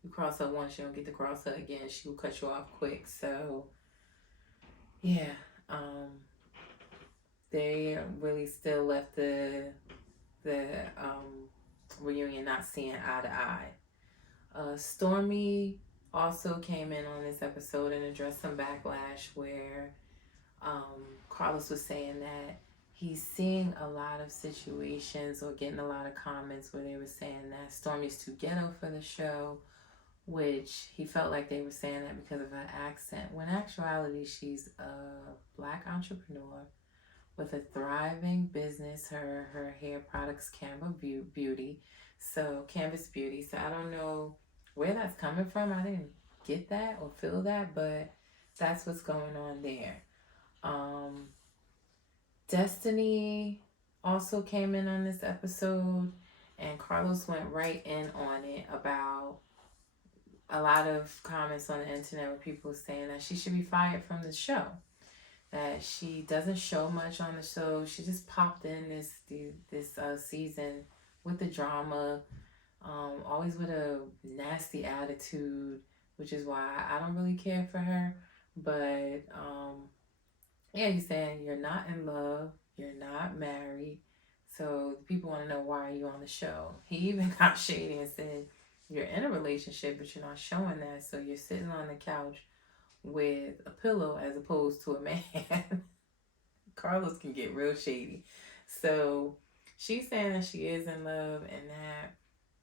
you cross her once, you don't get to cross her again. She will cut you off quick. So yeah, they really still left the reunion not seeing eye to eye. Stormy also came in on this episode and addressed some backlash where Carlos was saying that he's seeing a lot of situations or getting a lot of comments where they were saying that Stormy's too ghetto for the show, which he felt like they were saying that because of her accent, when in actuality she's a Black entrepreneur with a thriving business. Her hair products Canvas Beauty. So I don't know where that's coming from. I didn't get that or feel that, but that's what's going on there. Destiny also came in on this episode, and Carlos went right in on it about a lot of comments on the internet where people were saying that she should be fired from the show, that she doesn't show much on the show. She just popped in this season with the drama, always with a nasty attitude, which is why I don't really care for her. But yeah, he's saying you're not in love, you're not married, so people want to know, why are you on the show? He even got shady and said you're in a relationship but you're not showing that, so you're sitting on the couch with a pillow as opposed to a man. Carlos can get real shady. So she's saying that she is in love and that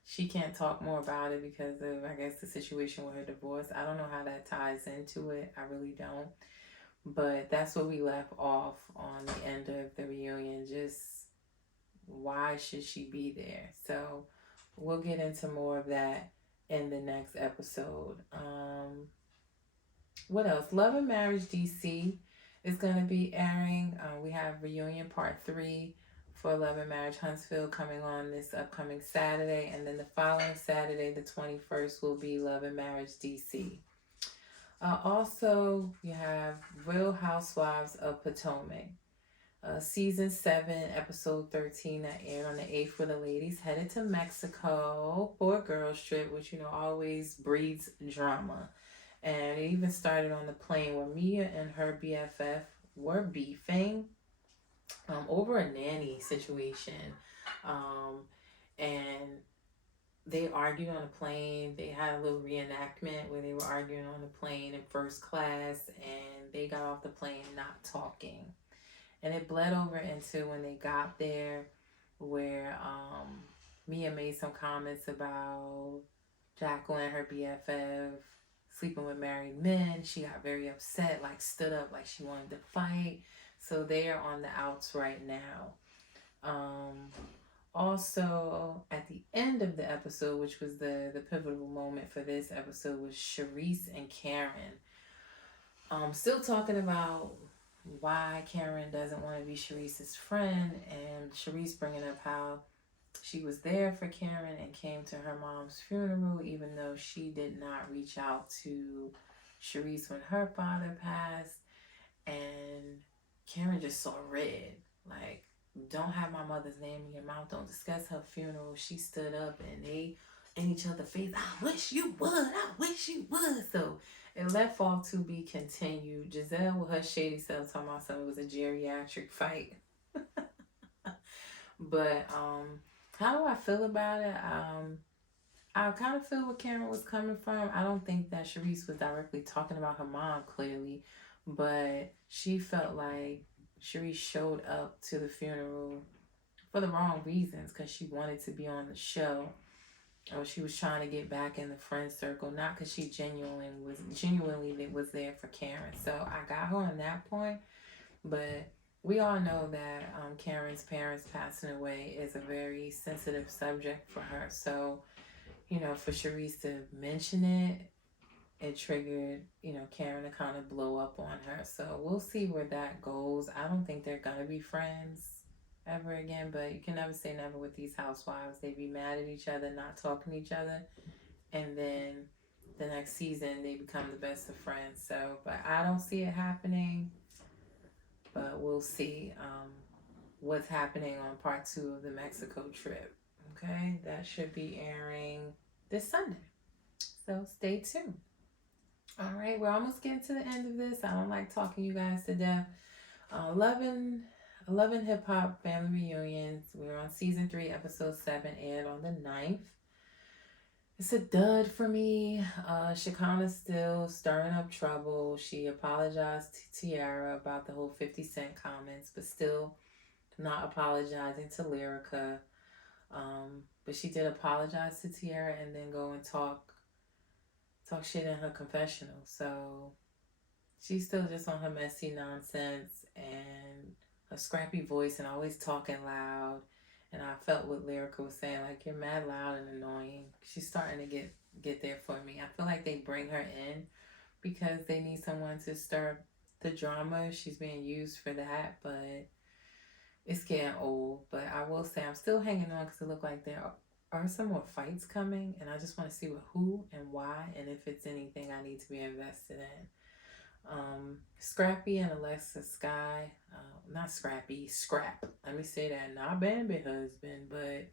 she can't talk more about it because of, I guess, the situation with her divorce. I don't know how that ties into it. I really don't. But that's where we left off on the end of the reunion. Just why should she be there? So we'll get into more of that in the next episode. What else? Love and Marriage DC is going to be airing. We have reunion part 3 for Love and Marriage Huntsville coming on this upcoming Saturday, and then the following Saturday, the 21st, will be Love and Marriage DC. Also, you have Real Housewives of Potomac. Season 7, episode 13, that aired on the 8th for the ladies, headed to Mexico for a girls trip, which, always breeds drama. And it even started on the plane where Mia and her BFF were beefing over a nanny situation. And they argued on a plane. They had a little reenactment where they were arguing on a plane in first class, and they got off the plane not talking. And it bled over into when they got there, where Mia made some comments about Jacqueline, her BFF, sleeping with married men. She got very upset, like stood up, like she wanted to fight. So they are on the outs right now. Um, Also, at the end of the episode, which was the pivotal moment for this episode, was Sharice and Karen. Still talking about why Karen doesn't want to be Sharice's friend, and Sharice bringing up how she was there for Karen and came to her mom's funeral, even though she did not reach out to Sharice when her father passed. And Karen just saw red. Like, don't have my mother's name in your mouth. Don't discuss her funeral. She stood up and they in each other's face. I wish you would. I wish you would. So it left off to be continued. Giselle with her shady self talking about something, it was a geriatric fight. But how do I feel about it? I kind of feel where Karen was coming from. I don't think that Sharice was directly talking about her mom, clearly, but she felt like Sharice showed up to the funeral for the wrong reasons because she wanted to be on the show, or she was trying to get back in the friend circle, not because she genuinely was there for Karen. So I got her on that point, but we all know that Karen's parents passing away is a very sensitive subject for her. So for Sharice to mention it, it triggered, Karen to kind of blow up on her. So we'll see where that goes. I don't think they're going to be friends ever again, but you can never say never with these housewives. They be mad at each other, not talking to each other, and then the next season they become the best of friends. So, but I don't see it happening, but we'll see what's happening on part 2 of the Mexico trip. Okay, that should be airing this Sunday. So stay tuned. All right, we're almost getting to the end of this. I don't like talking you guys to death. 11 Hip Hop Family Reunions. We're on season 3, episode 7, aired on the 9th. It's a dud for me. Shakana's still stirring up trouble. She apologized to Tiara about the whole 50 Cent comments, but still not apologizing to Lyrica. But she did apologize to Tiara and then go and talk shit in her confessional. So she's still just on her messy nonsense and her scrappy voice and always talking loud. And I felt what Lyrica was saying, like, you're mad loud and annoying. She's starting to get there for me. I feel like they bring her in because they need someone to stir the drama. She's being used for that, but it's getting old. But I will say I'm still hanging on because it looked like there are some more fights coming, and I just want to see who and why, and if it's anything I need to be invested in. Scrappy and Alexa Sky, not Scrappy, Scrap. Let me say that, not Bambi husband, but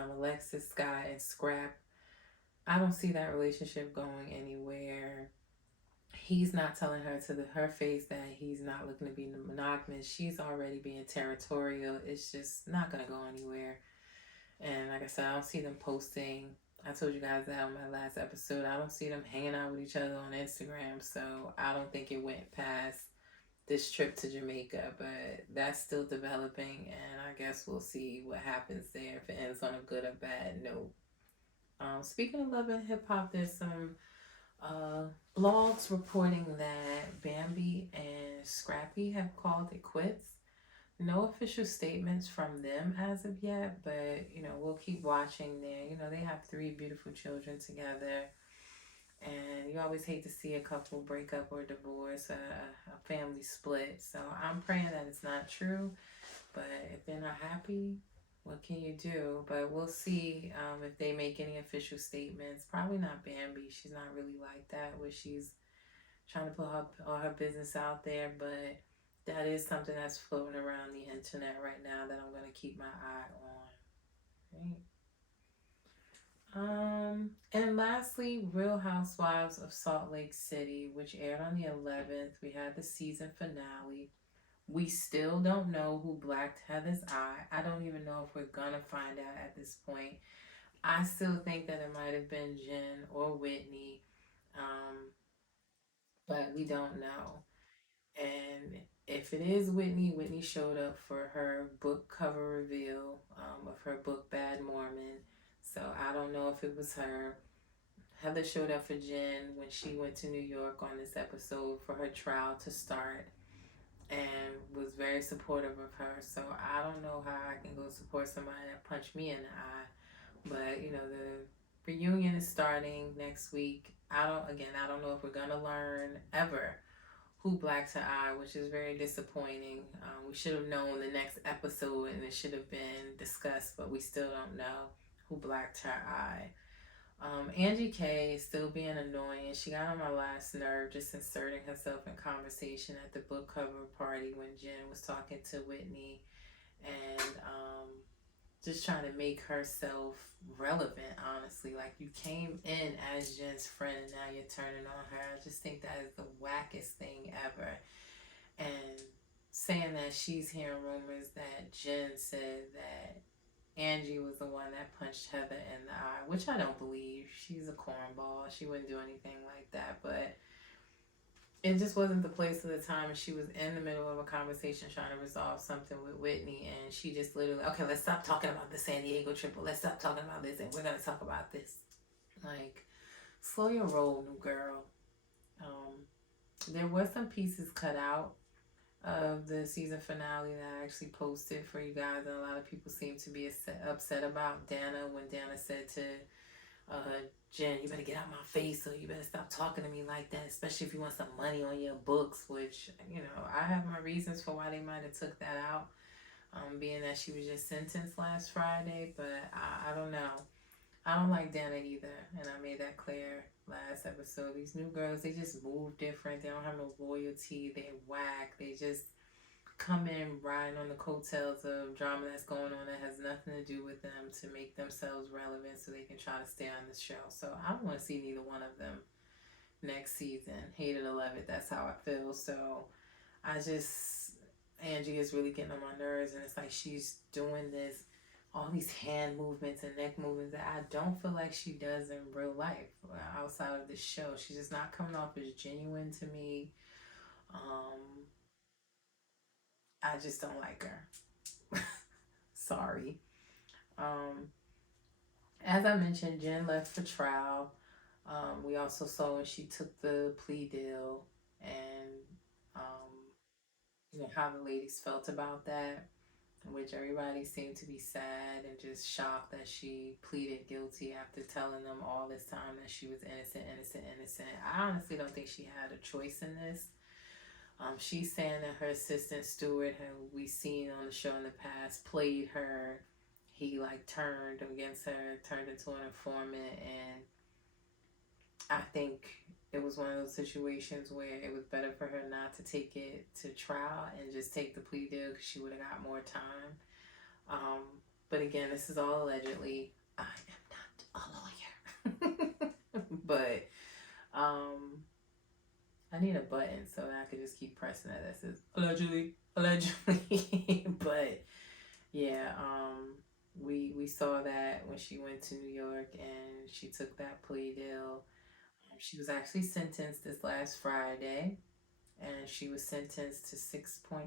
Alexis Sky and Scrap. I don't see that relationship going anywhere. He's not telling her to her face that he's not looking to be monogamous. She's already being territorial. It's just not gonna go anywhere. And like I said, I don't see them posting. I told you guys that on my last episode. I don't see them hanging out with each other on Instagram. So I don't think it went past this trip to Jamaica. But that's still developing. And I guess we'll see what happens there, if it ends on a good or bad note. Speaking of love and hip hop, there's some blogs reporting that Bambi and Scrappy have called it quits. No official statements from them as of yet, but we'll keep watching there. They have 3 beautiful children together, and you always hate to see a couple break up or divorce, a family split. So I'm praying that it's not true, but if they're not happy, what can you do? But we'll see if they make any official statements. Probably not Bambi. She's not really like that, where she's trying to put all her business out there, but that is something that's floating around the internet right now that I'm going to keep my eye on. Right? And lastly, Real Housewives of Salt Lake City, which aired on the 11th. We had the season finale. We still don't know who blacked Heather's eye. I don't even know if we're going to find out at this point. I still think that it might have been Jen or Whitney, um, but we don't know. And if it is Whitney, Whitney showed up for her book cover reveal of her book Bad Mormon. So I don't know if it was her. Heather showed up for Jen when she went to New York on this episode for her trial to start and was very supportive of her. So I don't know how I can go support somebody that punched me in the eye. But you know, the reunion is starting next week. I don't know if we're gonna learn ever who blacked her eye, which is very disappointing. We should have known the next episode and it should have been discussed, but we still don't know who blacked her eye. Angie K is still being annoying. She got on my last nerve just inserting herself in conversation at the book cover party when Jen was talking to Whitney and just trying to make herself relevant, honestly. Like, you came in as Jen's friend and now you're turning on her. I just think that is the wackest thing ever. And saying that she's hearing rumors that Jen said that Angie was the one that punched Heather in the eye, which I don't believe. She's a cornball. She wouldn't do anything like that. But it just wasn't the place of the time. And she was in the middle of a conversation trying to resolve something with Whitney. And she just literally, okay, let's stop talking about the San Diego trip. Let's stop talking about this. And we're going to talk about this. Like, slow your roll, new girl. Um, there were some pieces cut out of the season finale that I actually posted for you guys, and a lot of people seem to be upset about Dana when Dana said to Jen, "You better get out my face, or you better stop talking to me like that, especially if you want some money on your books." Which, you know, I have my reasons for why they might have took that out, being that she was just sentenced last Friday. But I don't know. I don't like Dana either, and I made that clear last episode. These new girls, they just move different. They don't have no loyalty. They whack. They just come in riding on the coattails of drama that's going on that has nothing to do with them to make themselves relevant so they can try to stay on the show. So I don't want to see neither one of them next season. Hate it or love it. That's how I feel. So I just, Angie is really getting on my nerves, and it's like she's doing this, all these hand movements and neck movements that I don't feel like she does in real life outside of the show. She's just not coming off as genuine to me. Um, I just don't like her. Sorry. Um, as I mentioned, Jen left for trial. We also saw when she took the plea deal and um, you know how the ladies felt about that, in which everybody seemed to be sad and just shocked that she pleaded guilty after telling them all this time that she was innocent, innocent, innocent. I honestly don't think she had a choice in this. She's saying that her assistant Stewart, who we seen on the show in the past, played her. He like turned against her, turned into an informant, and I think it was one of those situations where it was better for her not to take it to trial and just take the plea deal because she would have got more time. Um, but again, this is all allegedly. I am not a lawyer, but um, I need a button so that I could just keep pressing it that says allegedly, allegedly. But yeah, we saw that when she went to New York and she took that plea deal. She was actually sentenced this last Friday, and she was sentenced to 6.5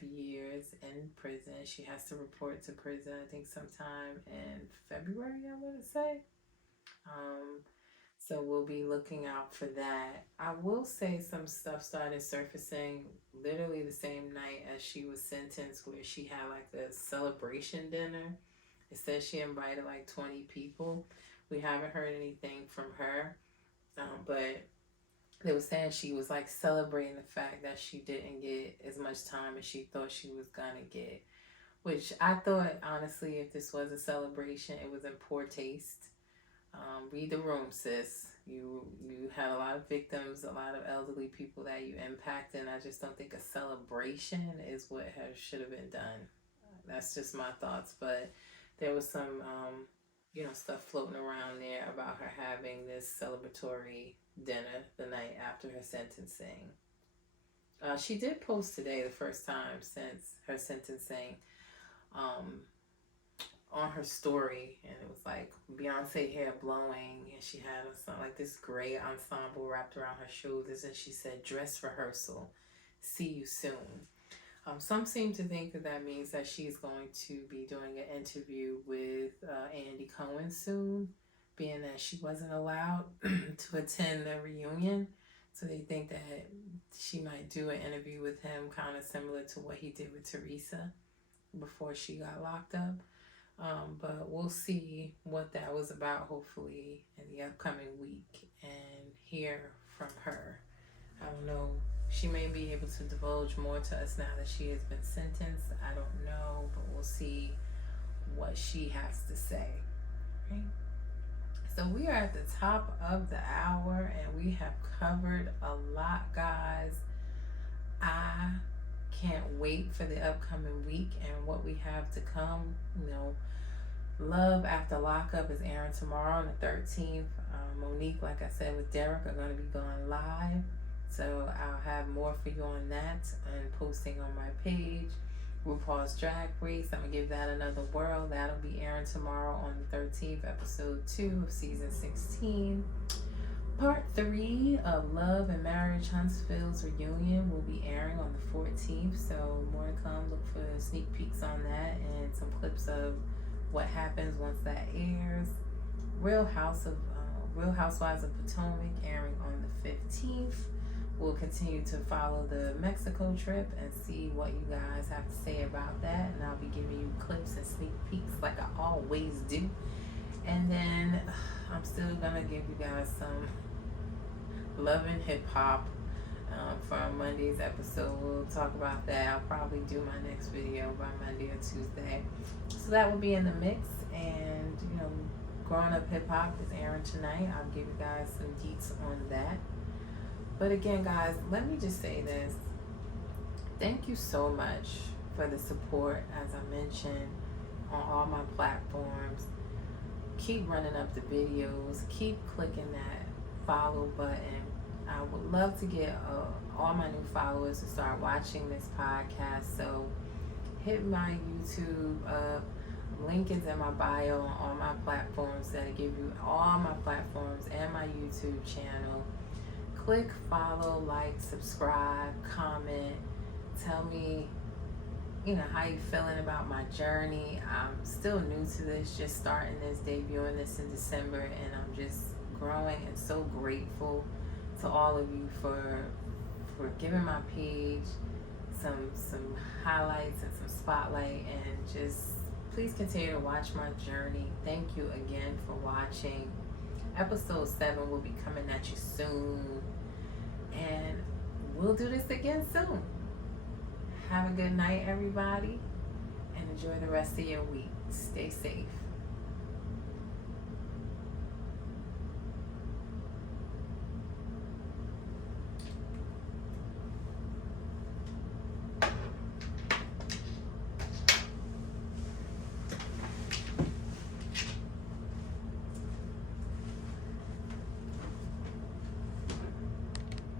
years in prison. She has to report to prison, I think, sometime in February, I want to say. Um, so we'll be looking out for that. I will say some stuff started surfacing literally the same night as she was sentenced, where she had like a celebration dinner. It says she invited like 20 people. We haven't heard anything from her, but they were saying she was like celebrating the fact that she didn't get as much time as she thought she was gonna get. Which I thought, honestly, if this was a celebration, it was in poor taste. Read the room, sis. You had a lot of victims, a lot of elderly people that you impacted, and I just don't think a celebration is what should have been done. That's just my thoughts, but there was some stuff floating around there about her having this celebratory dinner the night after her sentencing. She did post today the first time since her sentencing, um, on her story, and it was like Beyonce hair blowing, and she had like this gray ensemble wrapped around her shoulders, and she said, "Dress rehearsal, see you soon." Some seem to think that that means that she's going to be doing an interview with Andy Cohen soon, being that she wasn't allowed to attend the reunion. So they think that she might do an interview with him, kind of similar to what he did with Teresa before she got locked up. But we'll see what that was about, hopefully, in the upcoming week and hear from her. I don't know. She may be able to divulge more to us now that she has been sentenced. I don't know, but we'll see what she has to say. Right? So we are at the top of the hour and we have covered a lot, guys. I can't wait for the upcoming week and what we have to come. You know, Love After Lockup is airing tomorrow on the 13th. Monique, like I said, with Derek are going to be going live. So I'll have more for you on that and posting on my page. RuPaul's Drag Race, I'm going to give that another whirl. That'll be airing tomorrow on the 13th, episode 2 of season 16. Part 3 of Love and Marriage Huntsville's reunion will be airing on the 14th. So more to come. Look for sneak peeks on that and some clips of what happens once that airs. Real Housewives of Potomac airing on the 15th. We'll continue to follow the Mexico trip and see what you guys have to say about that. And I'll be giving you clips and sneak peeks like I always do. And then I'm still going to give you guys some Love and Hip Hop for Monday's episode. We'll talk about that. I'll probably do my next video by Monday or Tuesday. So that will be in the mix. And, you know, Growing Up Hip Hop is airing tonight. I'll give you guys some deets on that. But again, guys, let me just say this. Thank you so much for the support, as I mentioned, on all my platforms. Keep running up the videos. Keep clicking that follow button. I would love to get all my new followers to start watching this podcast. So hit my YouTube up. Link is in my bio on all my platforms that'll give you all my platforms and my YouTube channel. Click follow, like, subscribe, comment. Tell me, you know, how you feeling about my journey. I'm still new to this, just starting this, debuting this in December, and I'm just growing and so grateful to all of you for giving my page some highlights and some spotlight, and just please continue to watch my journey. Thank you again for watching. Episode 7 will be coming at you soon. And we'll do this again soon. Have a good night, everybody. And enjoy the rest of your week. Stay safe.